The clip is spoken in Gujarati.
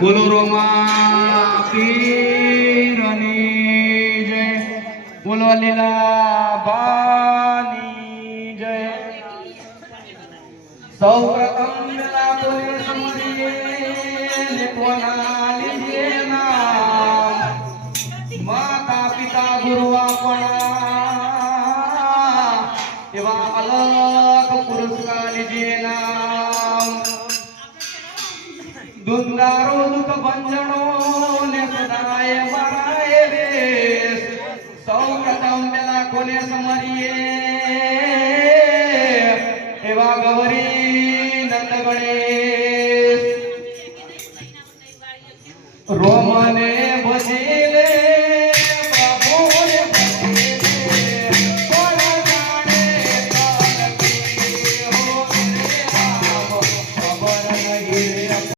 બોલો રોમા પીરની જય, બોલો લીલા ભાની જય। સૌ પ્રથમ વેલા બોલે સમરીએ લેખવાના લીજે નામ, માતા પિતા ગુરુ આપણા એવા અલગ પુરુષના લીજે નામ। દુંદારો દુઃખ ભંજનો ને સદાય વરાય વેશ, સૌ પ્રથમ વેલા કોને સમરીએ એવા ગૌરી નંદ ગણેશ। રોમને